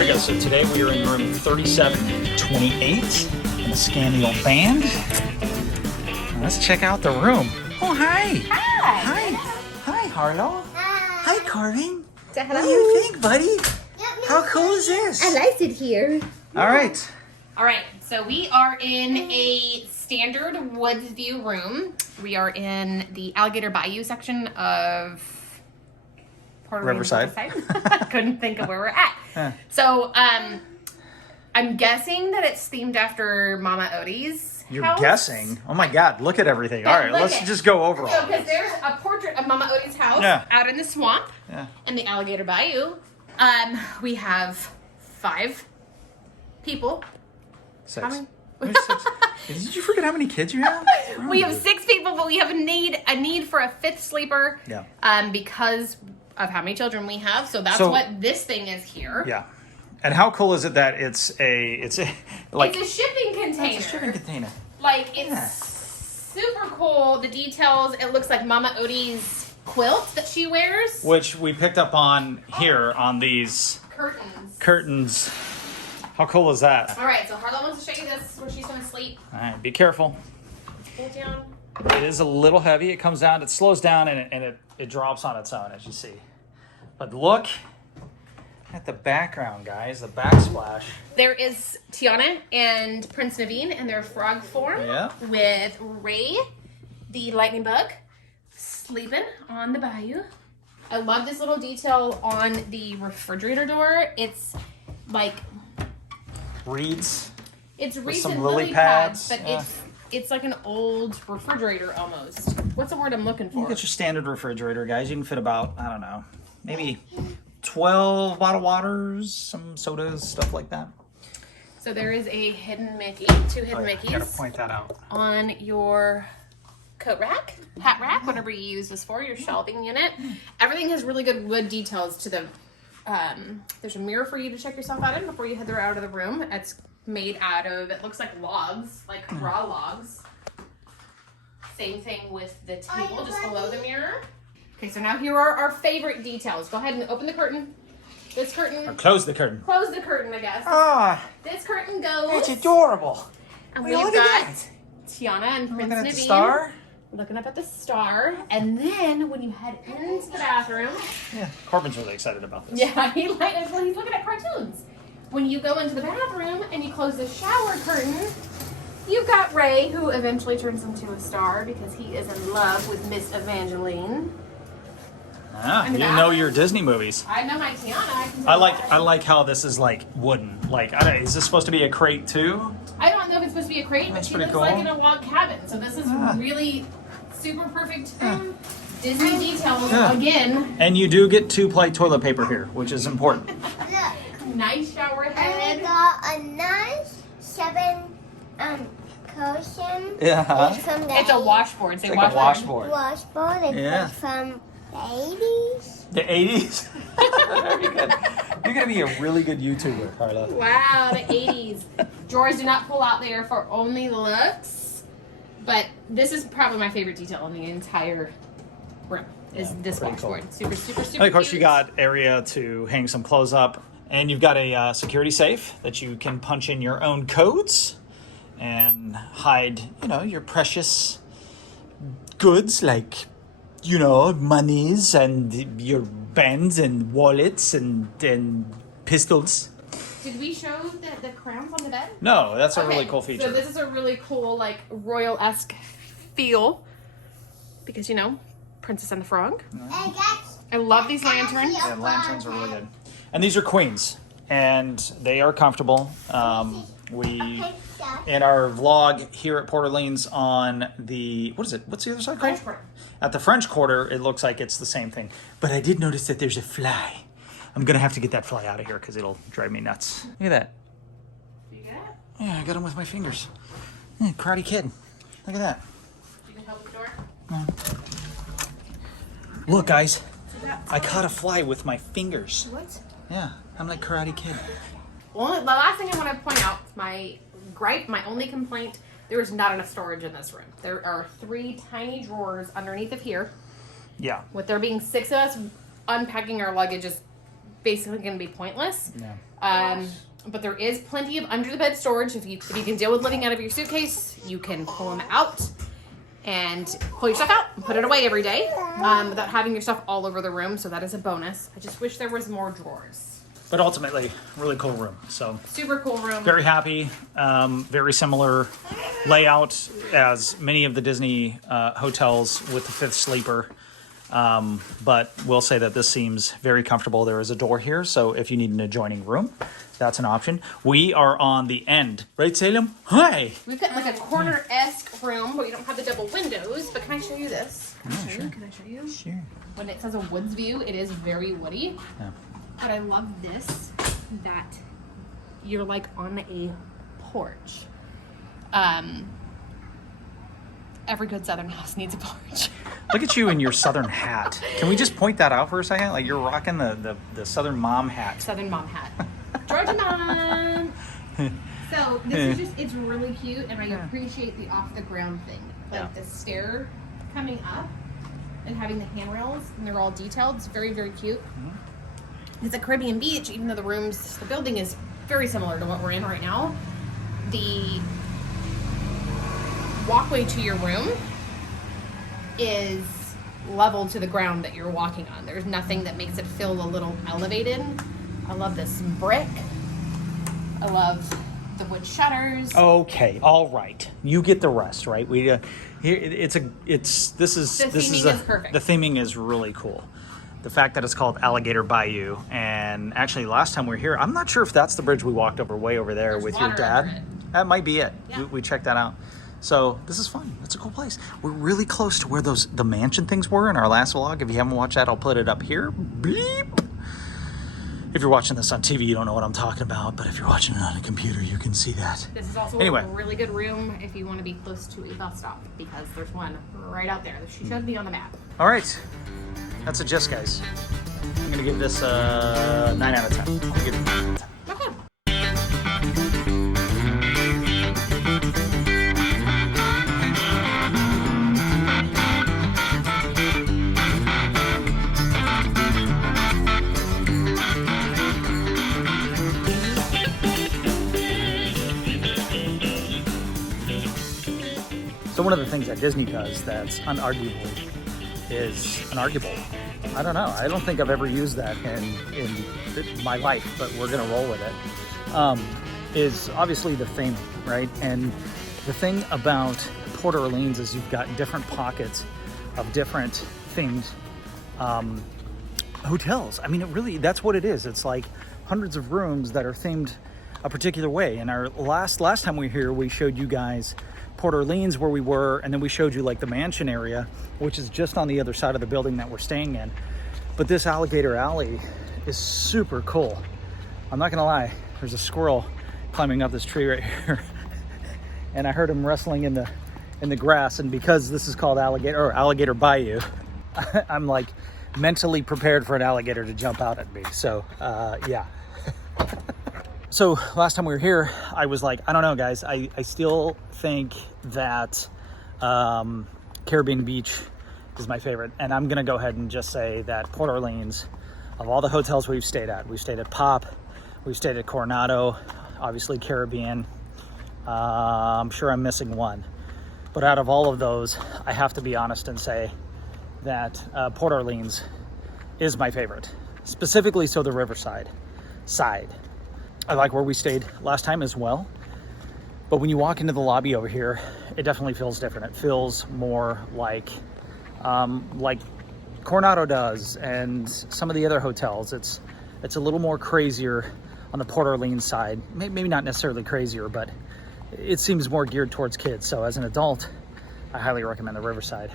Alright guys, so today we are in room 3728 in the Scandial Band. Let's check out the room. Oh, hi. Hi. Hi, Harlow. Hi, Carving. Say hello. What do you think, buddy? How cool is this? I like it here. Alright. All right, so we are in a standard woods view room. We are in the Alligator Bayou section of Riverside. Couldn't think of where we're at. Yeah. So I'm guessing that it's themed after Mama Odie's You're house. guessing? Oh my god, look at everything. Yeah, Alright, look let's it. just go over So all because this. there's a portrait of Mama Odie's house Yeah. out in the swamp Yeah. in the Alligator Bayou. We have 5 people. 6. How many? There's 6. Did you forget how many kids you have? We have 6 people, but we have a need for a 5th sleeper. Yeah. Because of how many children we have. So that's So- what this thing is here. Yeah. And how cool is it that it's a like It's a shipping container. it's a shipping container. Like it's Yeah. super cool. The details. It looks like Mama Odie's quilt that she wears. Which we picked up on here on these Curtains. curtains. How cool is that? All right. So Harlow wants to show you this where she's gonna sleep. All right, be careful. Pull it down. It is a little heavy. It comes down, it slows down, and it drops on its own, as you see. But look at the background, guys. The backsplash. There is Tiana and Prince Naveen in their frog form. Yeah. With Ray, the lightning bug, sleeping on the bayou. I love this little detail on the refrigerator door. It's like Reeds. it's some recent lily lily pads, pads, but yeah. it's like an old refrigerator almost. What's the word I'm looking You for? get your standard refrigerator, guys. You can fit about, I don't know, maybe 12 bottled waters, some sodas, stuff like that. So there is a hidden Mickey, 2 hidden Gotta Mickeys point that out. on your coat rack, hat rack, whatever you use this for, your shelving unit. Everything has really good wood details to the, there's a mirror for you to check yourself out in before you head out of the room. It's made out of, it looks like logs, like raw logs. Same thing with the table just below the mirror. Okay, so now here are our favorite details. Go ahead and open the curtain. This curtain, Close the curtain. close the curtain, I guess. Ah, This curtain goes. it's adorable. And Wait, we've look at got that. Tiana and Prince Looking at the Naveen. star. Looking up at the star. And then when you head into the bathroom, Yeah, Corbin's really excited about this. yeah, he's looking at cartoons. When you go into the bathroom and you close the shower curtain, you've got Ray, who eventually turns into a star because he is in love with Miss Evangeline. Ah, And you the know bathroom. your Disney movies. I know my Tiana. I like how this is like wooden. Like, is this supposed to be a crate too? I don't know if it's supposed to be a crate, but That's she pretty lives like cool. in a log cabin. So this is Ah. really super perfect Disney details Yeah. again. And you do get 2-ply toilet paper here, which is important. Look, Nice shower I head. got a nice 7 cushion. Yeah. It's from the It's a washboard. Say It's like a washboard. washboard. It's Yeah. from the 80s. The 80s? Very good. You're going to be a really good YouTuber, Carla. Wow, the 80s. Drawers do not pull out there for only the looks. But this is probably my favorite detail in the entire room. Is this pretty cool. washboard. Super, super, super And of course, you cute. got area to hang some clothes up. And you've got a security safe that you can punch in your own codes and hide, your precious goods like, monies and your bands and wallets and pistols. Did we show the crowns on the bed? No, that's a really Okay, cool feature. So this is a really cool, like, royal-esque feel. Because, Princess and the Frog. I got I love these lanterns. Yeah, lanterns are really good. And these are queens, and they are comfortable. We, in our vlog here at Port Orleans on the, what's the other side called? French Quarter. At the French Quarter, it looks like it's the same thing. But I did notice that there's a fly. I'm going to have to get that fly out of here because it'll drive me nuts. Look at that. You get it? Yeah, I got him with my fingers. Yeah, Karate Kid. Look at that. You can help with the door. Look, guys. I caught a fly with my fingers. What? Yeah, I'm like Karate Kid. Well, the last thing I want to point out, my gripe, my only complaint, there is not enough storage in this room. There are 3 tiny drawers underneath of here. Yeah. With there being 6 of us, unpacking our luggage is basically going to be pointless. Yeah. But there is plenty of under the bed storage. If you can deal with living out of your suitcase, you can pull them out and pull your stuff out and put it away every day without having your stuff all over the room. So that is a bonus. I just wish there was more drawers. But ultimately, really cool room. So Super cool room. very happy. Very similar layout as many of the Disney hotels with the fifth sleeper. But we'll say that this seems very comfortable. There is a door here, so if you need an adjoining room, that's an option. We are on the end, right, Salem? Hi. We've got like a corner-esque room, but we don't have the double windows. But can I show you this? Can I show you? Can I show you? Sure. When it says a woods view, it is very woody. Yeah. But I love this, that you're like on a porch. Every good Southern house needs a porch. Look at you in your Southern hat. Can we just point that out for a second? Like you're rocking the Southern mom hat. Southern mom hat. Georgia mom! So this is just, it's really cute, and I appreciate the off the ground thing. Like the stair coming up and having the handrails, and they're all detailed. It's very, very cute. Mm-hmm. It's a Caribbean beach, even though the building is very similar to what we're in right now. The walkway to your room is level to the ground that you're walking on. There's nothing that makes it feel a little elevated. I love this brick. I love the wood shutters. Okay, all right. You get the rest, right? The theming is perfect. The theming is really cool. The fact that it's called Alligator Bayou, and actually last time we were here, I'm not sure if that's the bridge we walked over way over there. There's with your water under dad. it. That might be it. Yeah. We checked that out. So this is fun. It's a cool place. We're really close to where the mansion things were in our last vlog. If you haven't watched that, I'll put it up here. Bleep. If you're watching this on TV, you don't know what I'm talking about, but if you're watching it on a computer, you can see that. This is also a really good room if you want to be close to a bus stop, because there's one right out there. She showed me on the map. All right. That's a gist, guys. I'm going to give this a 9 out of 10. I'll give it a 9 out of 10. Okay. So one of the things that Disney does that's unarguable. I don't know. I don't think I've ever used that in my life, but we're going to roll with it. Is obviously the theming, right? And the thing about Port Orleans is you've got different pockets of different themed hotels. I mean, that's what it is. It's like hundreds of rooms that are themed a particular way. And our last time we were here, we showed you guys Port Orleans where we were, and then we showed you like the mansion area, which is just on the other side of the building that we're staying in. But this Alligator Alley is super cool. I'm not gonna lie, there's a squirrel climbing up this tree right here. And I heard him wrestling in the grass, and because this is called Alligator Bayou, I'm like mentally prepared for an alligator to jump out at me. So yeah. So last time we were here, I was like, I don't know, guys. I still think that Caribbean Beach is my favorite. And I'm going to go ahead and just say that Port Orleans, of all the hotels we've stayed at Pop, we've stayed at Coronado, obviously Caribbean. I'm sure I'm missing one. But out of all of those, I have to be honest and say that Port Orleans is my favorite. Specifically, so the Riverside side. I like where we stayed last time as well. But when you walk into the lobby over here, it definitely feels different. It feels more like Coronado does, and some of the other hotels. It's a little more crazier on the Port Orleans side. Maybe not necessarily crazier, but it seems more geared towards kids. So as an adult, I highly recommend the Riverside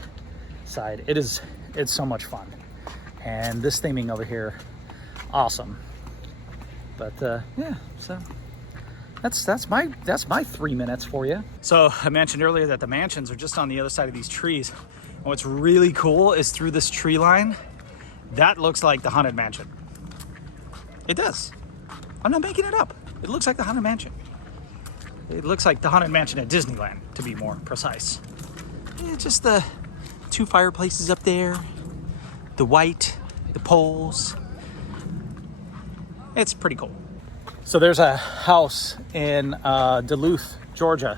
side. It's so much fun. And this theming over here, awesome. But yeah, so that's my 3 minutes for you. So I mentioned earlier that the mansions are just on the other side of these trees. And what's really cool is through this tree line, that looks like the Haunted Mansion. It does. I'm not making it up. It looks like the Haunted Mansion. It looks like the Haunted Mansion at Disneyland, to be more precise. It's just the 2 fireplaces up there, the white, the poles. It's pretty cool. So there's a house in Duluth, Georgia,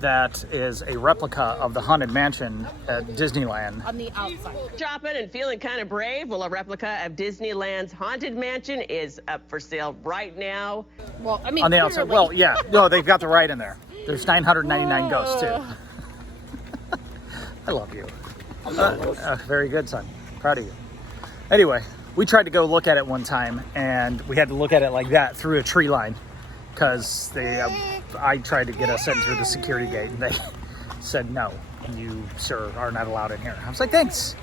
that is a replica of the Haunted Mansion at Disneyland. On the outside. Shopping and feeling kind of brave? Well, a replica of Disneyland's Haunted Mansion is up for sale right now. Well, I mean, On the outside. clearly. Well, yeah. No, they've got the ride in there. There's 999 ghosts, too. I love you. Very good, son. Proud of you. Anyway, we tried to go look at it one time, and we had to look at it like that through a tree line because I tried to get us in through the security gate, and they said, no, you, sir, are not allowed in here. I was like, thanks.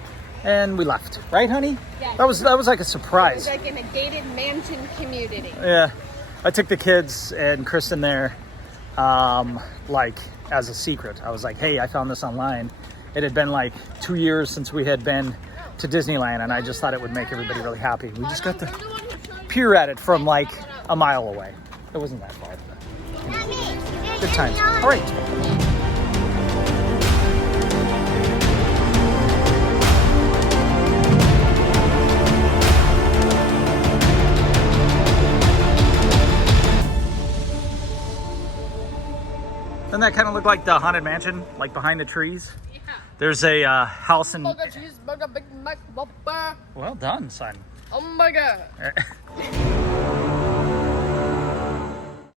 And we left. Right, honey? Yeah. That was like a surprise. Like in a gated mansion community. Yeah. I took the kids and Kristen there, like, as a secret. I was like, hey, I found this online. It had been like 2 years since we had been to Disneyland, and I just thought it would make everybody really happy. We just got to peer at it from like a mile away. It wasn't that far. But good times. All right. Doesn't that kind of look like the Haunted Mansion, like behind the trees? Yeah. There's a house in... Cheeseburger, Big Mac, Whopper. Well done, son. Oh my god.